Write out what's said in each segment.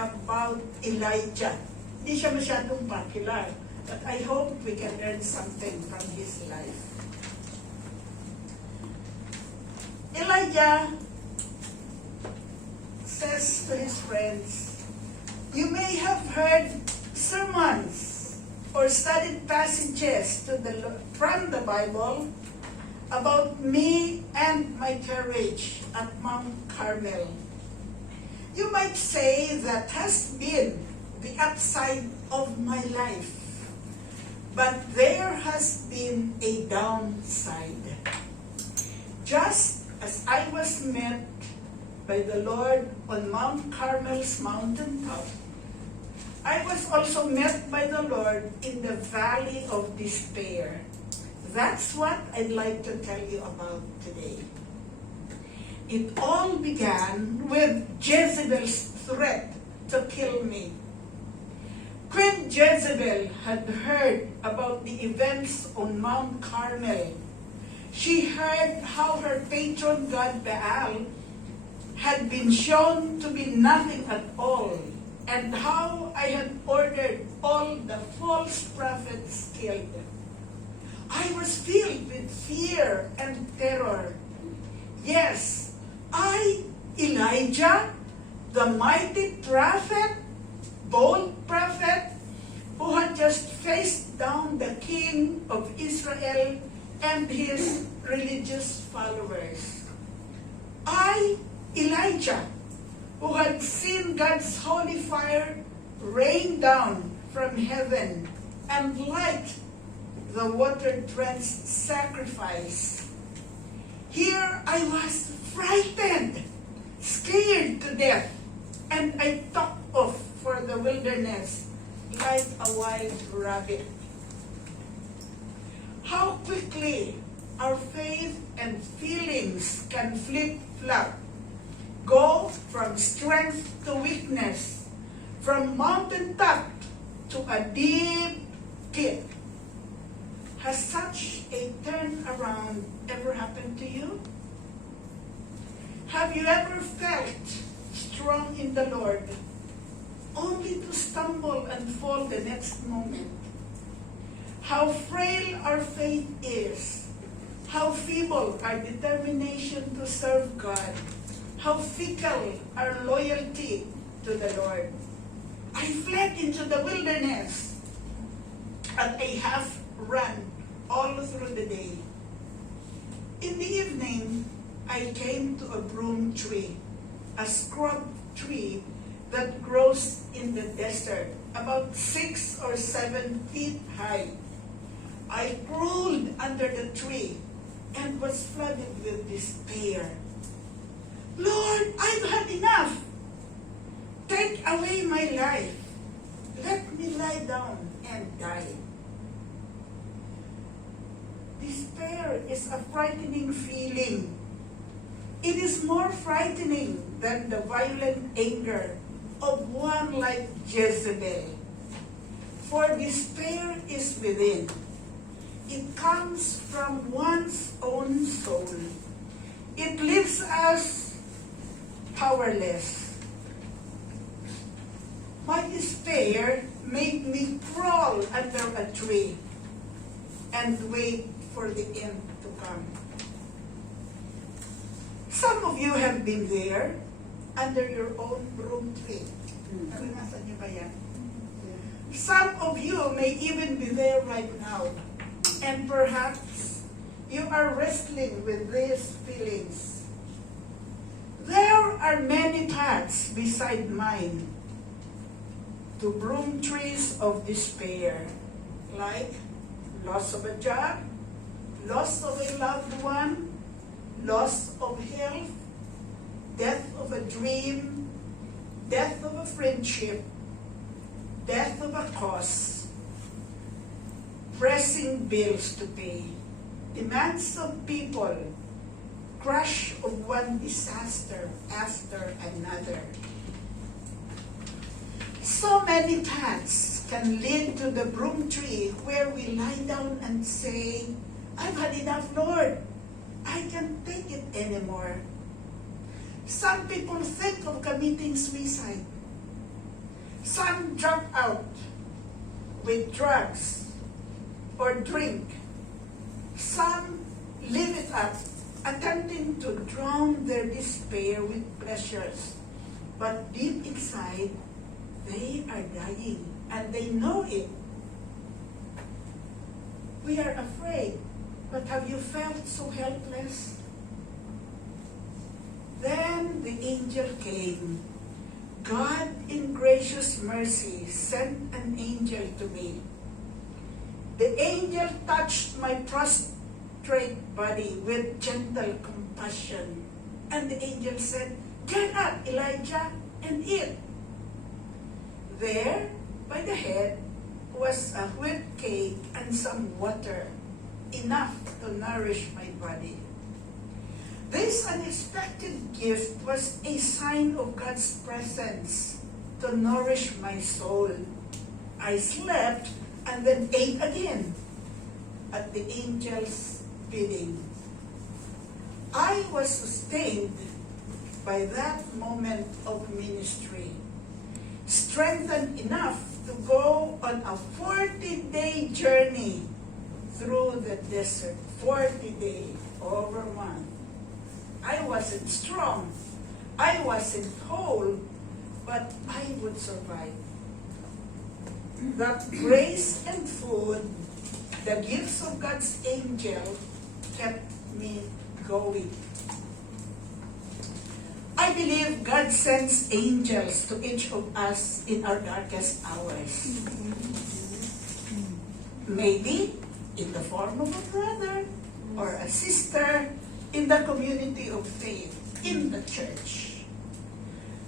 about Elijah. Hindi siya masyadong popular, but I hope we can learn something from his life. Elijah says to his friends, "You may have heard sermons or studied passages from the Bible about me and my courage at Mount Carmel. You might say that has been the upside of my life, but there has been a downside. Just as I was met by the Lord on Mount Carmel's mountaintop, I was also met by the Lord in the valley of despair." That's what I'd like to tell you about today. It all began with Jezebel's threat to kill me. Queen Jezebel had heard about the events on Mount Carmel. She heard how her patron god Baal had been shown to be nothing at all, and how I had ordered all the false prophets killed. I was filled with fear and terror. Yes, I, Elijah, the mighty prophet, bold prophet, who had just faced down the king of Israel and his religious followers. I, Elijah, who had seen God's holy fire rain down from heaven and light the water-drenched sacrifice. Here I was frightened, scared to death, and I took off for the wilderness like a wild rabbit. How quickly our faith and feelings can flip-flop, go from strength to weakness, from mountaintop to a deep pit. Has such a turnaround ever happened to you? Have you ever felt strong in the Lord, only to stumble and fall the next moment? How frail our faith is, how feeble our determination to serve God, how fickle our loyalty to the Lord. I fled into the wilderness at a half run all through the day. In the evening, I came to a broom tree, a scrub tree that grows in the desert, about 6 or 7 feet high. I crawled under the tree and was flooded with despair. "Lord, I've had enough. Take away my life. Let me lie down and die." Despair is a frightening feeling. It is more frightening than the violent anger of one like Jezebel. For despair is within. It comes from one's own soul. It leaves us powerless. My despair made me crawl under a tree and wait for the end to come. Some of you have been there, under your own broom tree. Naranasan niyo ba yan? Some of you may even be there right now, and perhaps you are wrestling with these feelings. There are many paths beside mine to broom trees of despair, like loss of a job, loss of a loved one, loss of health, death of a dream, death of a friendship, death of a cause, pressing bills to pay, demands of people, crush of one disaster after another. So many paths can lead to the broom tree where we lie down and say, "I've had enough, Lord. I can't take it anymore." Some people think of committing suicide. Some drop out with drugs or drink. Some live it up, attempting to drown their despair with pleasures. But deep inside, they are dying, and they know it. We are afraid, but have you felt so helpless? Then the angel came. God, in gracious mercy, sent an angel to me. The angel touched my prostrate body with gentle compassion. And the angel said, "Get up, Elijah, and eat." There, by the head, was a wheat cake and some water, enough to nourish my body. This unexpected gift was a sign of God's presence to nourish my soul. I slept and then ate again at the angel's bidding. I was sustained by that moment of ministry, strengthened enough to go on a 40-day journey through the desert. 40 days, over a month. I wasn't strong, I wasn't whole, but I would survive. That grace and food, the gifts of God's angel, kept me going. I believe God sends angels to each of us in our darkest hours. Maybe in the form of a brother or a sister in the community of faith, in the church.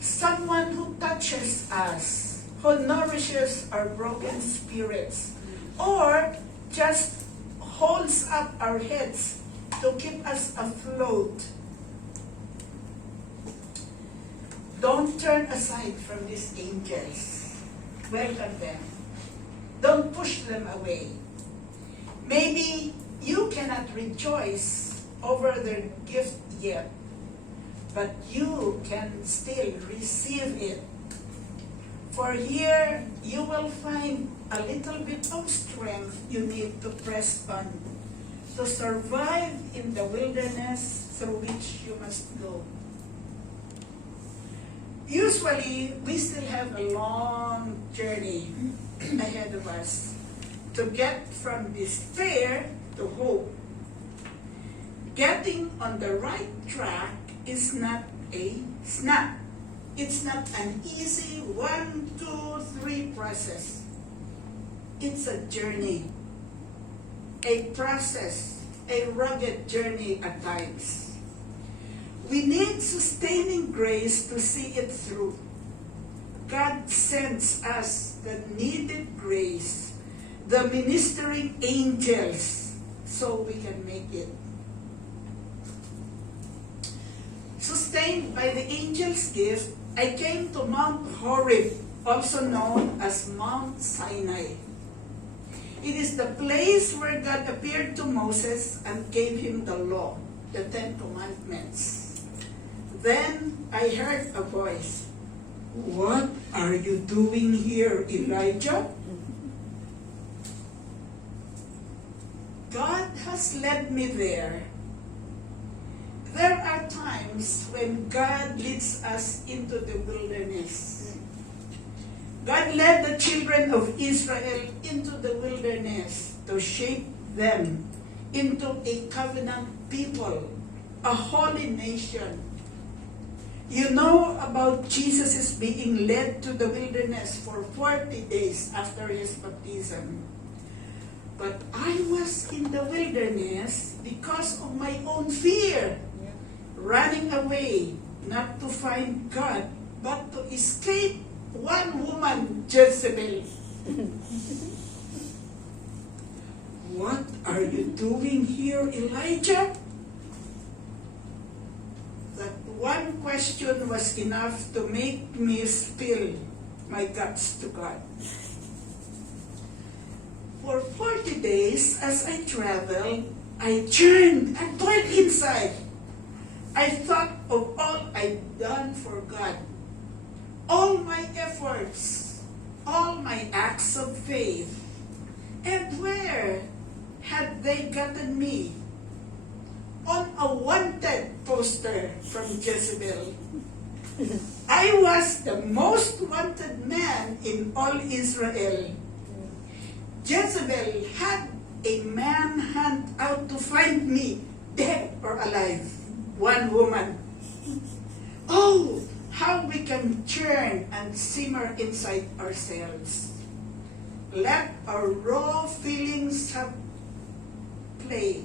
Someone who touches us, who nourishes our broken spirits, or just holds up our heads to keep us afloat. Don't turn aside from these angels. Welcome them. Don't push them away. Maybe you cannot rejoice over their gift yet, but you can still receive it. For here you will find a little bit of strength you need to press on to survive in the wilderness through which you must go. Usually, we still have a long journey ahead of us to get from despair to hope. Getting on the right track is not a snap. It's not an easy 1, 2, 3 process. It's a journey, a process, a rugged journey at times. We need sustaining grace to see it through. God sends us the needed grace, the ministering angels, so we can make it. Sustained by the angel's gift, I came to Mount Horeb, also known as Mount Sinai. It is the place where God appeared to Moses and gave him the law, the 10 Commandments. Then I heard a voice, "What are you doing here, Elijah?" God has led me there. There are times when God leads us into the wilderness. God led the children of Israel into the wilderness to shape them into a covenant people, a holy nation. You know about Jesus being led to the wilderness for 40 days after his baptism. But I was in the wilderness because of my own fear. Running away, not to find God, but to escape one woman, Jezebel. "What are you doing here, Elijah?" That one question was enough to make me spill my guts to God. For 40 days, as I traveled, I churned and toiled inside. I thought of all I'd done for God, all my efforts, all my acts of faith. And where had they gotten me? On a wanted poster from Jezebel. I was the most wanted man in all Israel. Jezebel had a manhunt out to find me, dead or alive. One woman. Oh, how we can churn and simmer inside ourselves. Let our raw feelings have play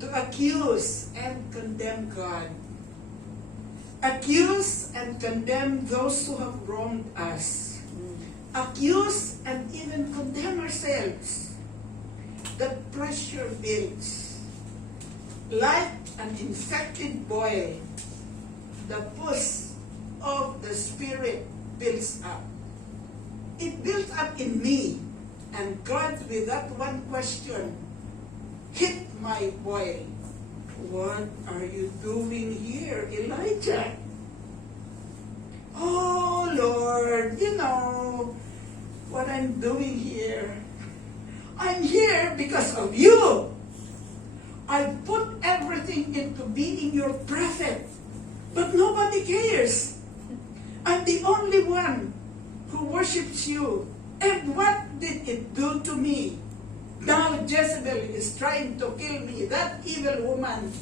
to accuse and condemn God. Accuse and condemn those who have wronged us. Accuse and even condemn ourselves. The pressure builds. Like an infected boil, the pus of the Spirit builds up. It built up in me, and God, with that one question, hit my boil. What are you doing here, Elijah? Oh, Lord, you know what I'm doing here. I'm here because of you. I put everything into being your prophet, but nobody cares. I'm the only one who worships you. And what did it do to me? Now Jezebel is trying to kill me, that evil woman.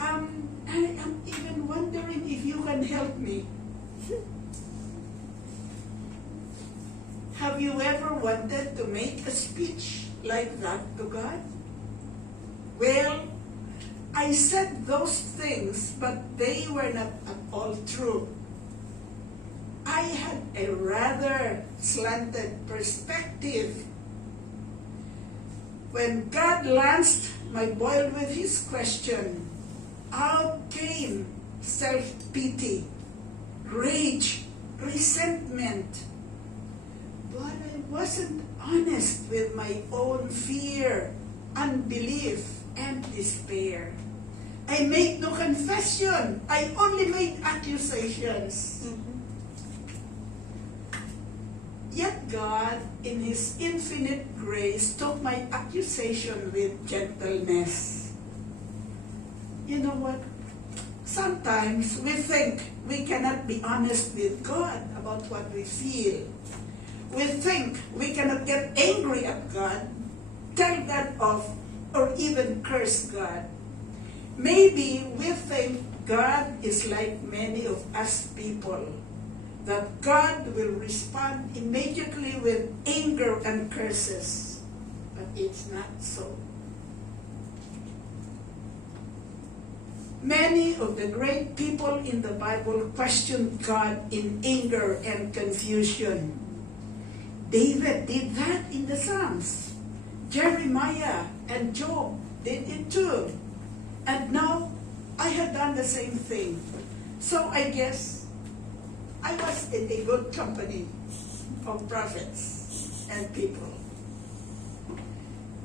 I am even wondering if you can help me. Have you ever wanted to make a speech like that to God? Well, I said those things, but they were not at all true. I had a rather slanted perspective. When God lanced my boil with his question, out came self-pity, rage, resentment. But I wasn't honest with my own fear, unbelief, and despair. I made no confession. I only made accusations. Yet God, in his infinite grace, took my accusation with gentleness. You know what? Sometimes we think we cannot be honest with God about what we feel. We think we cannot get angry at God, tell God off, or even curse God. Maybe we think God is like many of us people, that God will respond immediately with anger and curses. But it's not so. Many of the great people in the Bible questioned God in anger and confusion. David did that in the Psalms. Jeremiah and Job did it too. And now I had done the same thing. So I guess I was in a good company of prophets and people.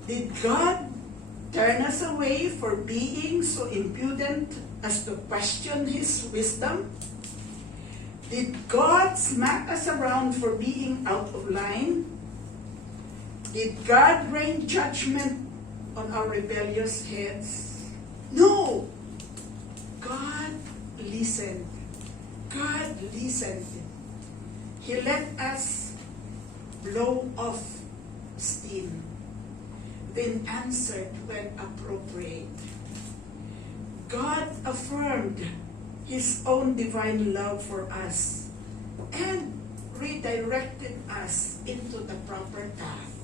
Did God turn us away for being so impudent as to question his wisdom? Did God smack us around for being out of line? Did God rain judgment on our rebellious heads? No! God listened. God listened. He let us blow off steam, then answered when appropriate. God affirmed his own divine love for us and redirected us into the proper path.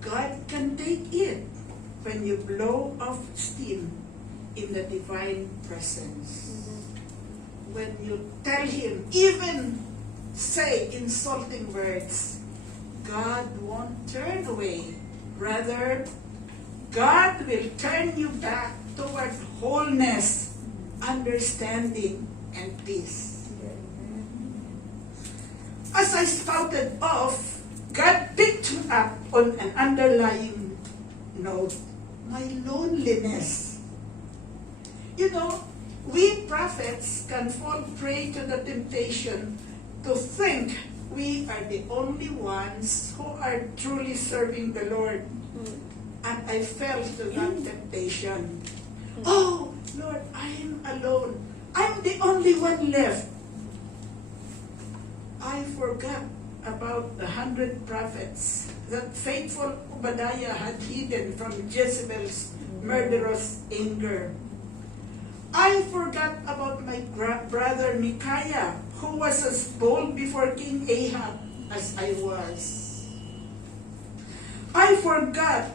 God can take it when you blow off steam in the divine presence. When you tell him, even say insulting words, God won't turn away. Rather, God will turn you back toward wholeness, understanding, and peace. As I spouted off, God picked me up on an underlying note, my loneliness. You know, we prophets can fall prey to the temptation to think we are the only ones who are truly serving the Lord. And I fell to that temptation. Oh, Lord, I am alone. I'm the only one left. I forgot about the 100 prophets that faithful Obadiah had hidden from Jezebel's murderous anger. I forgot about my brother Micaiah, who was as bold before King Ahab as I was. I forgot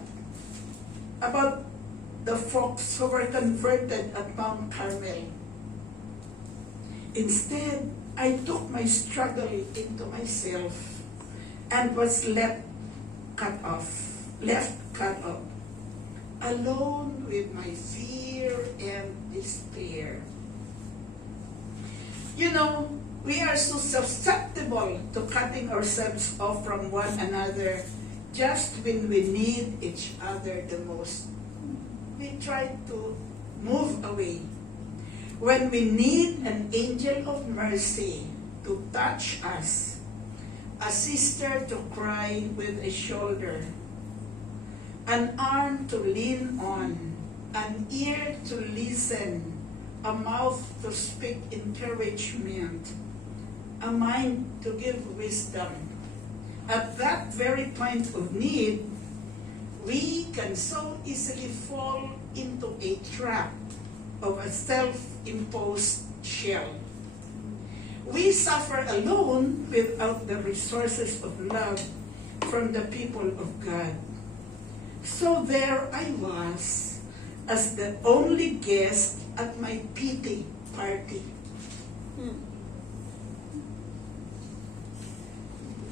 about the folks who were converted at Mount Carmel. Instead, I took my struggle into myself and was left cut off, alone with my fear and despair. You know, we are so susceptible to cutting ourselves off from one another just when we need each other the most. We try to move away. When we need an angel of mercy to touch us, a sister to cry with a shoulder, an arm to lean on, an ear to listen, a mouth to speak encouragement, a mind to give wisdom. At that very point of need, we can so easily fall into a trap of a self-imposed shell. We suffer alone without the resources of love from the people of God. So there I was, as the only guest at my pity party.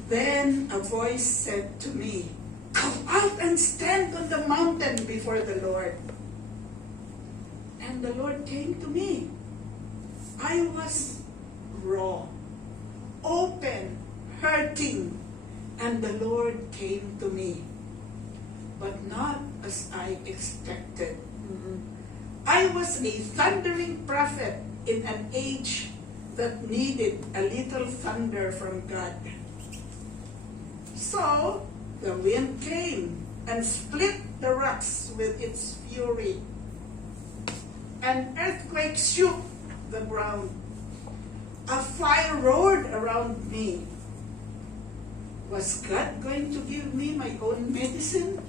Then a voice said to me, "Go out and stand on the mountain before the Lord." And the Lord came to me. I was raw, open, hurting, and the Lord came to me. But not as I expected. I was a thundering prophet in an age that needed a little thunder from God. So the wind came and split the rocks with its fury. An earthquake shook the ground. A fire roared around me. Was God going to give me my own medicine?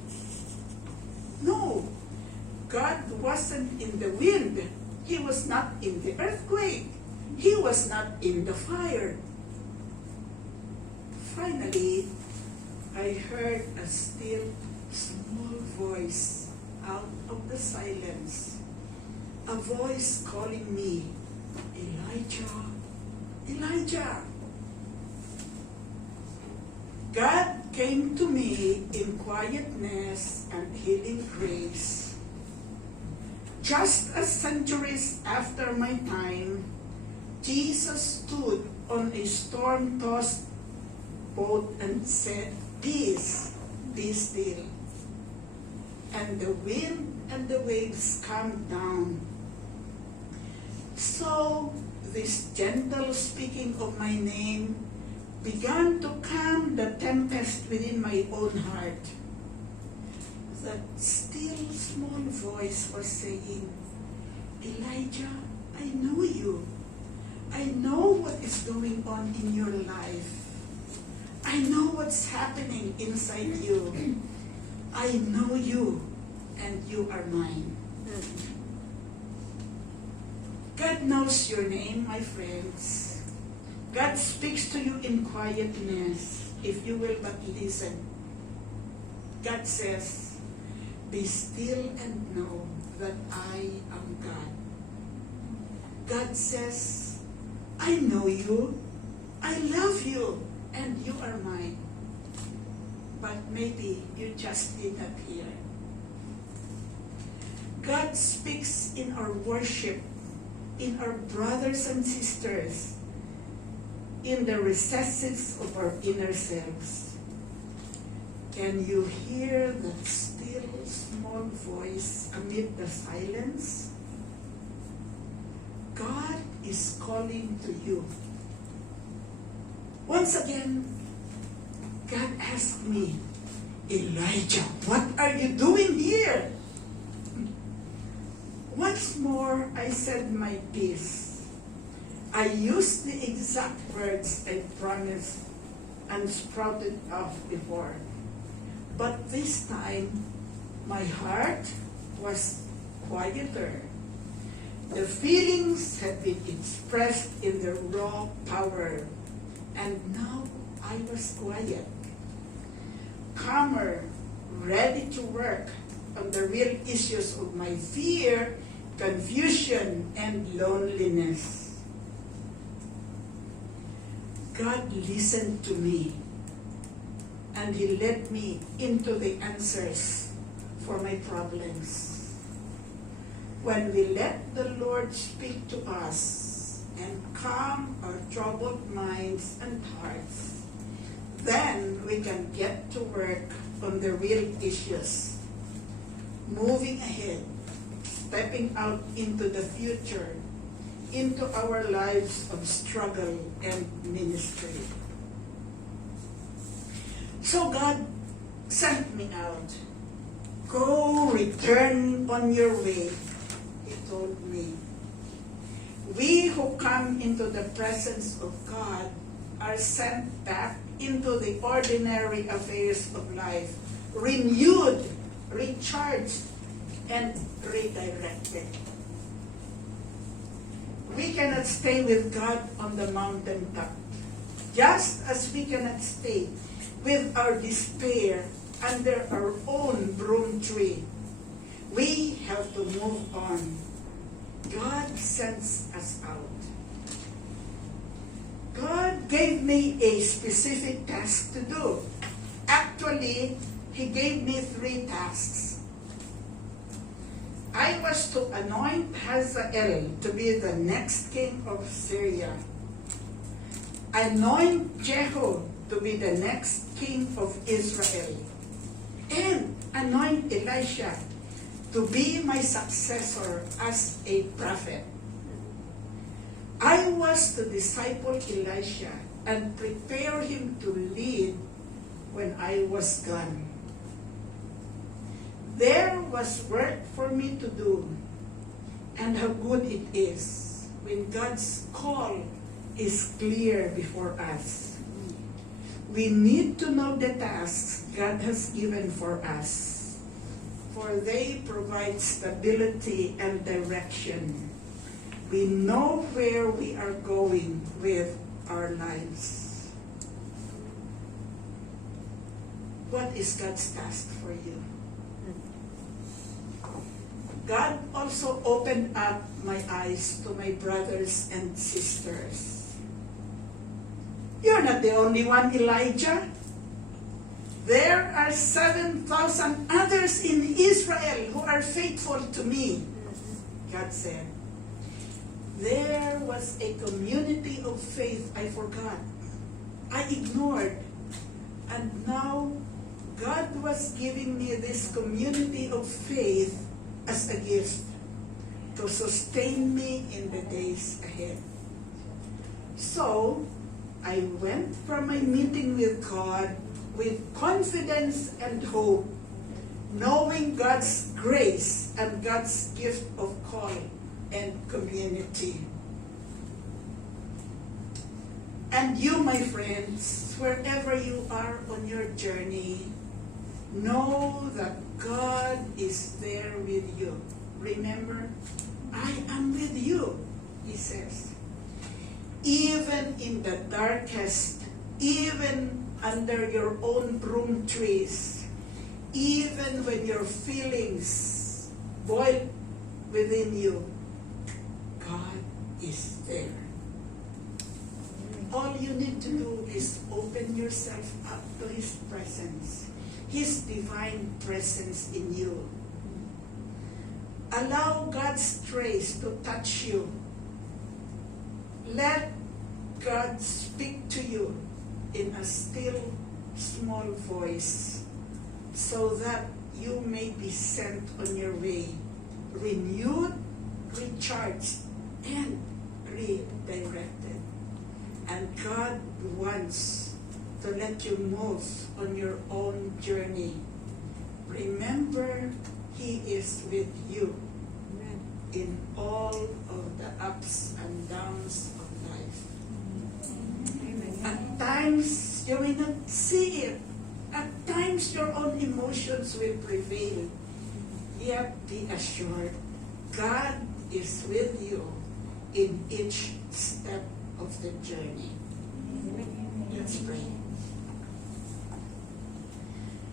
No. God wasn't in the wind. He was not in the earthquake. He was not in the fire. Finally, I heard a still, small voice out of the silence. A voice calling me, "Elijah, Elijah." God came to me in quietness and healing grace. Just as centuries after my time, Jesus stood on a storm-tossed boat and said, "Peace, be still." And the wind and the waves calmed down. So this gentle speaking of my name began to calm the tempest within my own heart. That still small voice was saying, "Elijah, I know you. I know what is going on in your life. I know what's happening inside you. I know you, and you are mine." God knows your name, my friends. God speaks to you in quietness if you will but listen. God says, "Be still and know that I am God." God says, "I know you, I love you, and you are mine." But maybe you just did not hear. God speaks in our worship, in our brothers and sisters, in the recesses of our inner selves. Can you hear that still small voice amid the silence? God is calling to you. Once again, God asked me, Elijah, what are you doing here? Once more, I said my piece. I used the exact words I promised and sprouted off before. But this time, my heart was quieter. The feelings had been expressed in their raw power, and now I was quiet, calmer, ready to work on the real issues of my fear, confusion, and loneliness. God listened to me, and He led me into the answers for my problems. When we let the Lord speak to us and calm our troubled minds and hearts, then we can get to work on the real issues, moving ahead, stepping out into the future, into our lives of struggle and ministry. So God sent me out. Go, return on your way, He told me. We who come into the presence of God are sent back into the ordinary affairs of life, renewed, recharged, and redirected. We cannot stay with God on the mountaintop, just as we cannot stay with our despair under our own broom tree. We have to move on. God sends us out. God gave me a specific task to do. Actually, He gave me 3 tasks. I was to anoint Hazael to be the next king of Syria. Anoint Jehu to be the next king of Israel. And anoint Elisha to be my successor as a prophet. I was to disciple Elisha and prepare him to lead when I was gone. There was work for me to do, and how good it is when God's call is clear before us. We need to know the tasks God has given for us, for they provide stability and direction. We know where we are going with our lives. What is God's task for you? God also opened up my eyes to my brothers and sisters. You're not the only one, Elijah. There are 7,000 others in Israel who are faithful to me, God said. There was a community of faith I forgot. I ignored. And now God was giving me this community of faith as a gift to sustain me in the days ahead. So, I went from my meeting with God with confidence and hope, knowing God's grace and God's gift of call and community. And you, my friends, wherever you are on your journey, know that God is there with you. Remember, I am with you, He says. Even in the darkest, even under your own broom trees, even when your feelings boil within you, God is there. All you need to do is open yourself up to His presence, His divine presence in you. Allow God's grace to touch you. Let God speak to you in a still, small voice, so that you may be sent on your way, renewed, recharged, and redirected. And God wants to let you move on your own journey. Remember, He is with you in all of the ups and downs of life. At times, you may not see it. At times, your own emotions will prevail. Yet, be assured, God is with you in each step of the journey. Let's pray.